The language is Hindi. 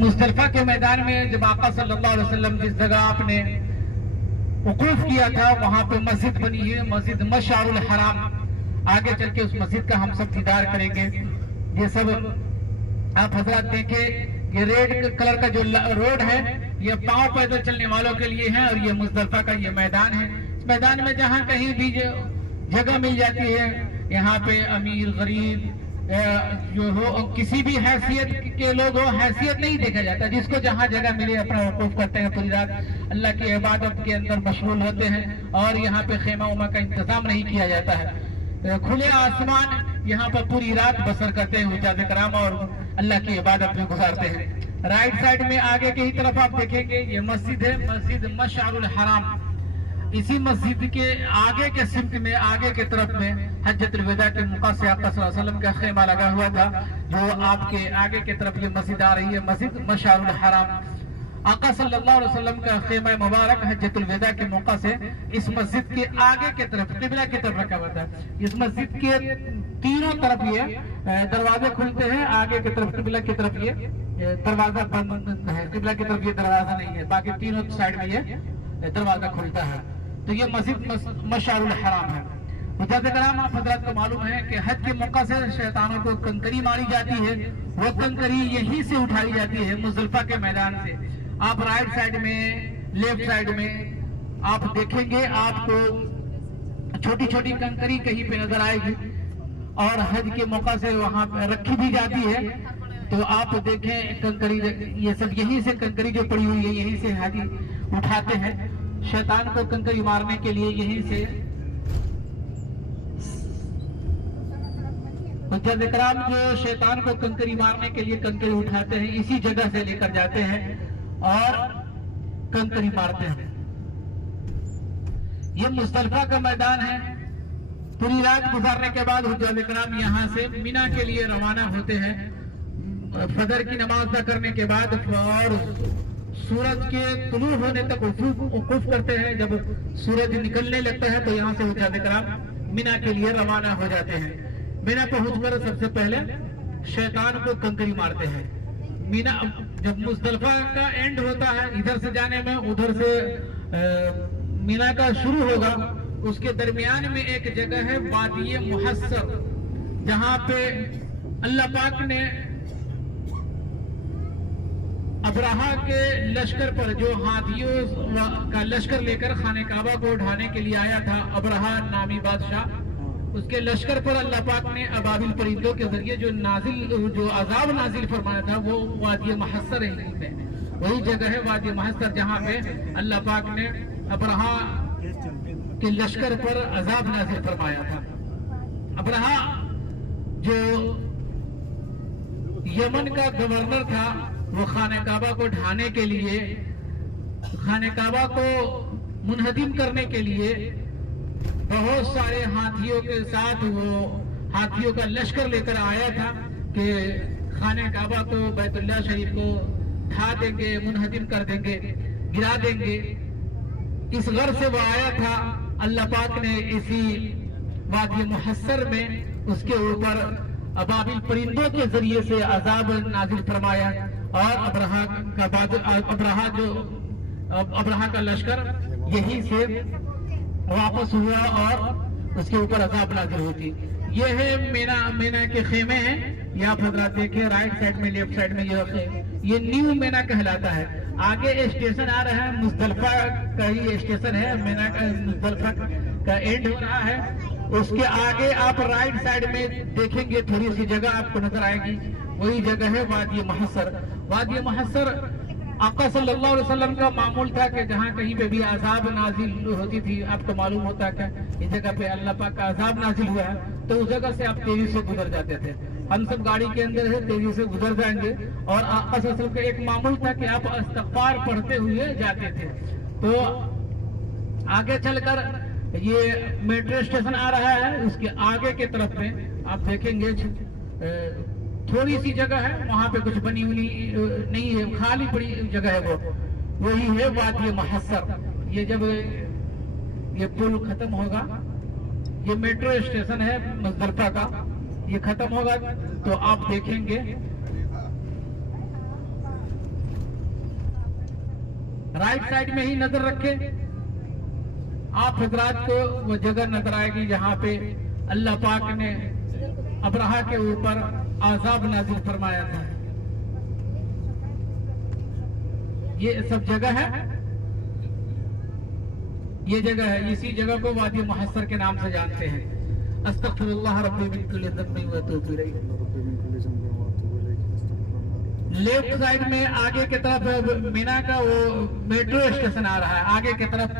मुज़दलिफा के मैदान में जब आका सल्लल्लाहु अलैहि वसल्लम जिस जगह आपने वकूफ किया था वहां पे मस्जिद बनी है, मस्जिद मशअरुल हराम। आगे चल के उस मस्जिद का हम सब दीदार करेंगे। ये सब आप हजरात देखें, ये रेड कलर का जो रोड है ये पांव पैदल चलने वालों के लिए है और ये मुज़दलिफा का ये मैदान है। इस मैदान में जहाँ कहीं भी जगह मिल जाती है, यहाँ पे अमीर गरीब जो हो, किसी भी हैसियत के लोग हो, हैसियत नहीं देखा जाता। जिसको जहाँ जगह मिले अपना वकूफ करते हैं, पूरी रात अल्लाह की इबादत के अंदर मशगूल होते हैं और यहाँ पे खेमा उमा का इंतजाम नहीं किया जाता है। खुले आसमान यहाँ पर पूरी रात बसर करते हैं हुज्जाज कराम और अल्लाह की इबादत में गुजारते हैं। राइट साइड में आगे की ही तरफ आप देखेंगे ये मस्जिद है, मस्जिद मशअरुल हराम। इसी मस्जिद के आगे के सिमत में आगे के तरफ में हज्जतुल विदा के मौका से आका सल्लल्लाहु अलैहि वसल्लम का खेमा लगा हुआ था। जो आपके आगे के तरफ ये मस्जिद आ रही है, मस्जिद मशअरुल हराम। आका सल्लल्लाहु अलैहि वसल्लम का खेमा मुबारक हज्जतुल विदा के मौका से इस मस्जिद के आगे के तरफ किबला की तरफ रखा हुआ था। इस मस्जिद के तीनों तरफ ये दरवाजे खुलते हैं। आगे की तरफ किबला की तरफ ये दरवाजा बंद है, किबला की तरफ ये दरवाजा नहीं है, बाकी तीनों साइड में ये दरवाजा खुलता है। तो ये मस्जिद मशअरुल हराम है। हुज्जाज कराम, आप हजरत को मालूम है कि हज के मौका से शैतानों को कंकरी मारी जाती है। वो कंकरी यहीं से उठाई जाती है मुज़दलिफा के मैदान से। आप राइट साइड में, लेफ्ट साइड में आप देखेंगे, आपको छोटी छोटी कंकरी कहीं पे नजर आएगी और हज के मौका से वहां पे रखी भी जाती है। तो आप देखें कंकरी, ये सब यहीं से कंकरी जो पड़ी हुई है यहीं से हाजी उठाते हैं। शैतान को कंकरी मारने के लिए यहीं से हुज्जाज कराम जो शैतान को कंकरी मारने के लिए कंकरी उठाते हैं, इसी जगह से लेकर जाते हैं और कंकरी मारते हैं। ये मुज़दलिफा का मैदान है। पूरी रात गुजारने के बाद हुज्जाज कराम यहाँ से मिना के लिए रवाना होते हैं। फजर की नमाज अदा करने के बाद और सूरज के तुलू होने तक वकूफ करते हैं। जब सूरज निकलने लगता है तो यहाँ से हुज्जाज कराम मिना के लिए रवाना हो जाते हैं। मिना पहुंचकर सबसे पहले शैतान को कंकरी मारते हैं। मिना जब मुज़दलिफा का एंड होता है, इधर से जाने में उधर से मिना का शुरू होगा, उसके दरमियान में एक जगह है वादी मुहस्सर, जहां पे अल्लाह पाक ने अबरहा के लश्कर पर, जो हाथियों का लश्कर लेकर खाने काबा को ढाने के लिए आया था, अबरहा नामी बादशाह, उसके लश्कर पर अल्लाह पाक ने अबाबिल परिंदों के जरिए जो अजाब नाजिल फरमाया था वो वादी मुहस्सर है। वही जगह है वादी मुहस्सर जहाँ पे अल्लाह पाक ने अबरहा के लश्कर पर अजाब नाजिल फरमाया था। अबरहा जो यमन का गवर्नर था, वो खाने काबा को ढाने के लिए, खाने काबा को मुनहदिम करने के लिए बहुत सारे हाथियों के साथ वो हाथियों का लश्कर लेकर आया था कि खाने काबा को, बैतुल्लाह शरीफ को ढा देंगे, मुनहदिम कर देंगे, गिरा देंगे। इस गर्ज से वो आया था। अल्लाह पाक ने इसी वादी मुहस्सर में उसके ऊपर अबाबिल परिंदों के जरिए से अजाब नाजिल फरमाया और अबरहा का लश्कर यहीं से वापस हुआ और उसके ऊपर अजाब नाजिल हुई। ये है मेना के खेमे हैं। ये आप हजरात देखें, राइट साइड में, लेफ्ट साइड में ये न्यू मेना कहलाता है। आगे स्टेशन आ रहा है, मुज़दलिफा का ही स्टेशन है। मेना का मुज़दलिफा का एंड हो रहा है। उसके आगे आप राइट साइड में देखेंगे थोड़ी सी जगह आपको नजर आएगी, वही जगह है वादी मुहस्सर। वादी मुहस्सर आका सल्लल्लाहु अलैहि वसल्लम का मामूल था कि जहाँ कहीं पे भी अजाब नाजिल होती थी, आपको मालूम होता है कि इस जगह पे अल्लाह पाक का अजाब नाजिल हुआ है, तो उस जगह से आप तेजी से गुजर जाते थे। हम सब गाड़ी के अंदर है, तेजी से गुजर जाएंगे। और आका सल्लल्लाहु अलैहि वसल्लम का एक मामूल था कि आप इस्तग़फ़ार पढ़ते हुए जाते थे। तो आगे चलकर ये मेट्रो स्टेशन आ रहा है, उसके आगे के तरफ में आप देखेंगे थोड़ी सी जगह है, वहां पे कुछ बनी हुई नहीं है, खाली पड़ी जगह है, वही है वादी मुहस्सर। ये जब ये पुल खत्म होगा, ये मेट्रो स्टेशन है मुज़दलिफा का, ये खत्म होगा तो आप देखेंगे राइट साइड में ही नजर रखें, आप हजरात को वो जगह नजर आएगी जहां पे अल्लाह पाक ने अब्राहा के ऊपर आजाब नाजिल फरमाया था। ये सब जगह है, ये जगह है, इसी जगह को वादी मुहस्सर के नाम से जानते हैं। अस्तगफिरुल्लाह रब्बी मिन कुल्लि ज़ंबिन व अतूबु इलैह। लेफ्ट साइड में आगे की तरफ मीना का वो मेट्रो स्टेशन आ रहा है, आगे की तरफ